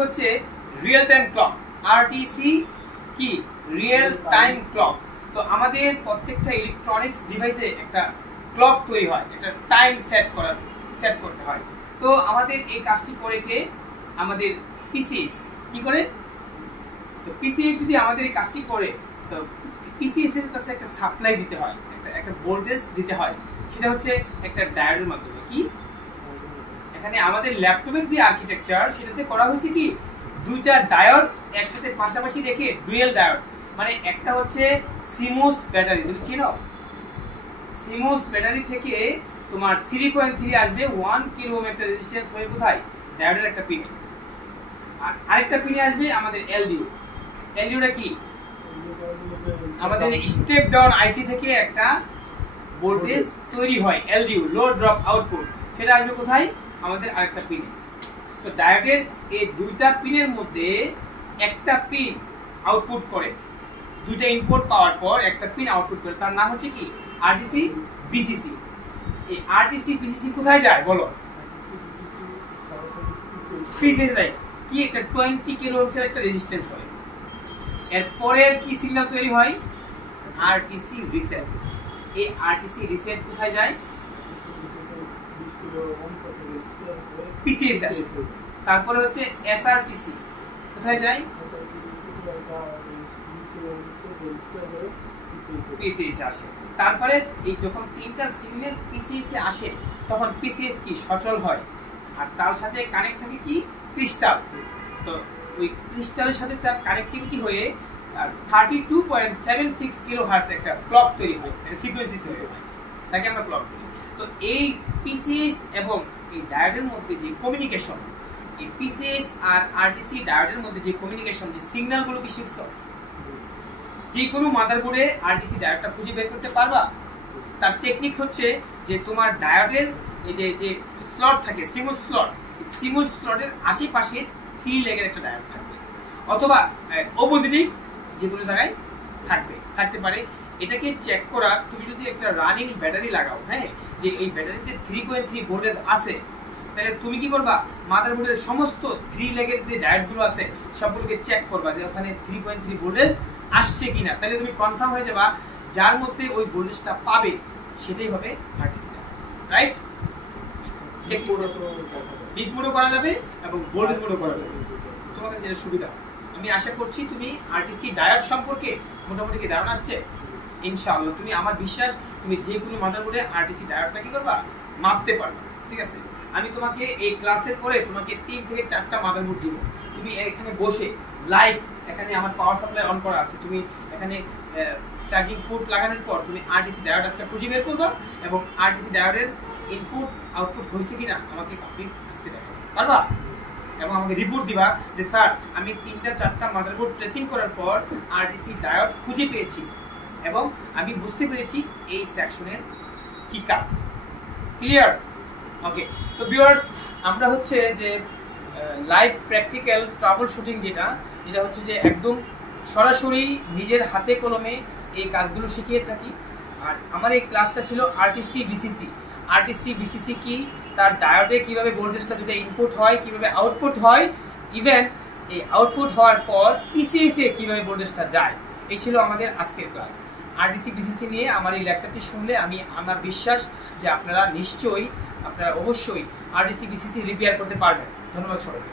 হচ্ছে real time clock. RTC কি real time clock. তো আমাদের প্রত্যেকটা ইলেকট্রনিক্স ডিভাইসে একটা ক্লক তৈরি হয়, একটা টাইম সেট করতে হয়। তো আমাদের এই কাজটি করে কে আমাদের পিসিএস কি করে। তো পিসিএস যদি আমাদের এই কাজটি করে তো পিসিএস এর কাছে একটা সাপ্লাই দিতে হয়, একটা ভোল্টেজ দিতে হয়, সেটা হচ্ছে একটা ডায়োডের মাধ্যমে। কি এখানে আমাদের ল্যাপটপের যে আর্কিটেকচার সেটাতে করা হয়েছে কি দুইটা ডায়োড একসাথে পাশাপাশি রেখে ডুয়েল ডায়োড, মানে একটা হচ্ছে সিমোস ব্যাটারি, তুমি চিনো সিমোস ব্যাটারি থেকে তোমার 3.3 আসবে 1 কিলো ওহম একটা রেজিস্ট্যান্স হয়ে কোথায় ডায়োডের একটা পিনে, আর আরেকটা পিনে আসবে আমাদের এলডিও। এলডিওটা কি আমাদের স্টেপ ডাউন আইসি থেকে একটা ভোল্টেজ তৈরি হয়, এলডিও লো ড্রপ আউটপুট, সেটা আসবে কোথায় আমাদের আরেকটা পিনে। তো ডায়োডের এই দুইটা পিনের মধ্যে একটা পিন আউটপুট করে, দুইটা ইনপুট পাওয়ার পর একটা পিন আউটপুট করে, তার নাম হচ্ছে কি আরটিসি ভিসিসি। এই আরটিসি ভিসিসি কোথায় যায় বলো, পিসিএস যায় কি একটা 20 কিলো ওহম এর একটা রেজিস্ট্যান্স হয়, এরপরের কি সিগন্যাল তৈরি হয় আরটিসি রিসেট। এই আরটিসি রিসেট কোথায় যায় পিসিএস আসে। তারপরে হচ্ছে এসআরটিসি কোথায় যায় পিসিএস আসে। তারপরে এই যখন তিনটা সিগন্যাল পিসিএস এ আসে তখন পিসিএস কি সচল হয়, আর তার সাথে কানেক্ট থাকে কি ক্রিস্টাল। তো ওই ক্রিস্টালের সাথে তার কানেক্টিভিটি হয়ে 32.76 কিলোহার্টজ একটা ক্লক তৈরি হয়, একটা ফ্রিকোয়েন্সি তৈরি হয়, তাকে আমরা ক্লক বলি। তো এই পিসিএস এবং এই ডায়োডের মধ্যে যে কমিউনিকেশন, এই পিসিএস আর আরটিসি ডায়োডের মধ্যে যে কমিউনিকেশন, যে সিগন্যালগুলো কি শিখছো, যে কোনো মাদারবোর্ডে আরটিসি ডায়োডটা খুঁজে বের করতে পারবা। তার টেকনিক হচ্ছে যে তোমার ডায়োডের এই যে স্লট থাকে সিমোস স্লট, এই সিমোস স্লটের আশেপাশে 3 লেগের একটা ডায়োড থাকবে, অথবা অপোজিটিভ যে কোনো জায়গায় থাকতে পারে। এটাকে চেক করা, তুমি যদি একটা রানিং ব্যাটারি লাগাও, হ্যাঁ, যে এই ব্যাটারিতে 3.3 ভোল্টেজ আছে, তাহলে তুমি কি করবা মাদারবোর্ডের সমস্ত 3 লেগের যে ডায়োডগুলো আছে সবগুলোকে চেক করবা যে ওখানে 3.3 ভোল্টেজ আসছে কিনা। তাহলে তুমি কনফার্ম হয়ে যাবা যার মধ্যে ওই ভোল্টেজটা পাবে সেটাই হবে আরটিসি, রাইট। চেক বিট মোডও করা যাবে এবং ভোল্টেজ মোডও করা যাবে, তোমার কাছে যেটা সুবিধা। আমি আশা করছি তুমি আরটিসি ডায়োড সম্পর্কে মোটামুটি কি ধারণা আসছে ইনশাআল্লাহ। তুমি আমার বিশ্বাস তুমি যে কোনো মাদারবোর্ডে আরটিসি ডায়োডটা কি করবা মাপতে পারবে, ঠিক আছে। আমি তোমাকে এই ক্লাসের পরে তোমাকে 3 থেকে 4টা মাদারবোর্ড দিব, তুমি এখানে বসে লাইভ, এখানে আমার পাওয়ার সাপ্লাই অন করা আছে, তুমি এখানে চার্জিং পোর্ট লাগানোর পর তুমি আরটিসি ডায়োড আজকে খুঁজে বের করবা এবং আরটিসি ডায়োডের ইনপুট আউটপুট হয়েছে কিনা আমাকে কমপ্লিট আজকে দেখাবে পারবা, এবং আমাকে রিপোর্ট দিবা যে স্যার আমি 3-4টা মাদারবোর্ড ট্রেসিং করার পর আরটিসি ডায়োড খুঁজে পেয়েছি এবং আমি বুঝতে পেরেছি এই সেকশনের কি কাজ। ক্লিয়ার? ওকে। তো ভিউয়ার্স, আমরা হচ্ছে যে লাইভ প্র্যাকটিক্যাল ট্রাবল শুটিং যেটা হচ্ছে যে একদম সরাসরি নিজের হাতে কলমে এই কাজগুলো শিখিয়ে থাকি। আর আমার এই ক্লাসটা ছিল আরটিসি ভিসিসি। আরটিসি ভিসিসি কি, তার ডায়োডে কিভাবে ভোল্টেজটা দুটো ইনপুট হয়, কিভাবে আউটপুট হয়, ইভেন এই আউটপুট হওয়ার পর পিসিএস এ কিভাবে ভোল্টেজটা যায়, এই ছিল আমাদের আজকের ক্লাস। আরটিসি ভিসিসি নিয়ে আমার এই লেকচারটি শুনলে আমার বিশ্বাস যে আপনারা অবশ্যই আরটিসি ভিসিসি রিপেয়ার করতে পারবেন। ধন্যবাদ সবাইকে।